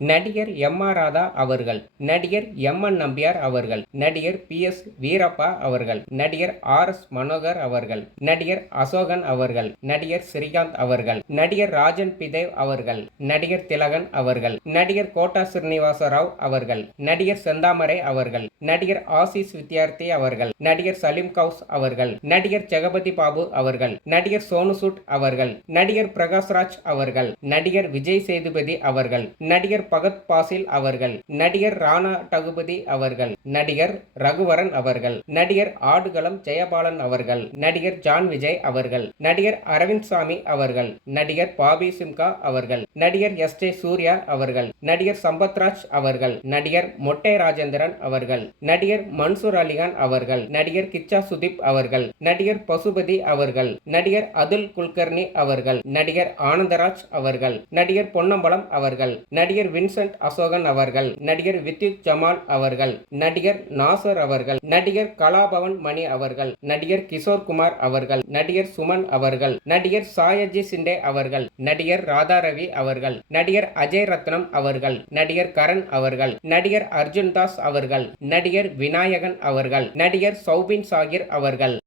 நடிகர் M. R. Radha அவர்கள், நடிகர் எம். என். நம்பியார் அவர்கள், நடிகர் பி. எஸ். வீரப்பா அவர்கள், நடிகர் ஆர். எஸ். மனோகர் அவர்கள், நடிகர் அசோகன் அவர்கள், நடிகர் ஸ்ரீகாந்த் அவர்கள், நடிகர் ராஜன் பிதேவ் அவர்கள், நடிகர் திலகன் அவர்கள், நடிகர் கோட்டா ஸ்ரீனிவாச ராவ் அவர்கள், நடிகர் செந்தாமரை அவர்கள், நடிகர் ஆசிஸ் வித்யார்த்தி அவர்கள், நடிகர் சலீம் கவுஸ் அவர்கள், நடிகர் ஜெகபதி பாபு அவர்கள், நடிகர் சோனு சூட் அவர்கள், நடிகர் பிரகாஷ்ராஜ் அவர்கள், நடிகர் விஜய் சேதுபதி அவர்கள், நடிகர் பகத் பாசில் அவர்கள், நடிகர் ராணா டகுபதி அவர்கள், நடிகர் ரகுவரன் அவர்கள், நடிகர் ஆடுகளம் ஜெயபாலன் அவர்கள், நடிகர் ஜான் விஜய் அவர்கள், நடிகர் அரவிந்த் சாமி அவர்கள், நடிகர் பாபி சிம்கா அவர்கள், நடிகர் எஸ். ஜே. சூர்யா அவர்கள், நடிகர் சம்பத்ராஜ் அவர்கள், நடிகர் மொட்டை ராஜேந்திரன் அவர்கள், நடிகர் மன்சூர் அலிகான் அவர்கள், நடிகர் கிச்சா சுதீப் அவர்கள், நடிகர் பசுபதி அவர்கள், நடிகர் அதுல் குல்கர்னி அவர்கள், நடிகர் ஆனந்தராஜ் அவர்கள், நடிகர் பொன்னம்பலம் அவர்கள், நடிகர் வின்சென்ட் அசோகன் அவர்கள், நடிகர் வித்யுத் ஜமால் அவர்கள், நடிகர் நாசர் அவர்கள், நடிகர் கலாபவன் மணி அவர்கள், நடிகர் கிஷோர் குமார் அவர்கள், நடிகர் சுமன் அவர்கள், நடிகர் சாயஜி சிண்டே அவர்கள், நடிகர் ராதா ரவி அவர்கள், நடிகர் அஜய் ரத்னம் அவர்கள், நடிகர் கரண் அவர்கள், நடிகர் அர்ஜுன் தாஸ் அவர்கள், நடிகர் விநாயகன் அவர்கள், நடிகர் சௌபின் சாகிர் அவர்கள்.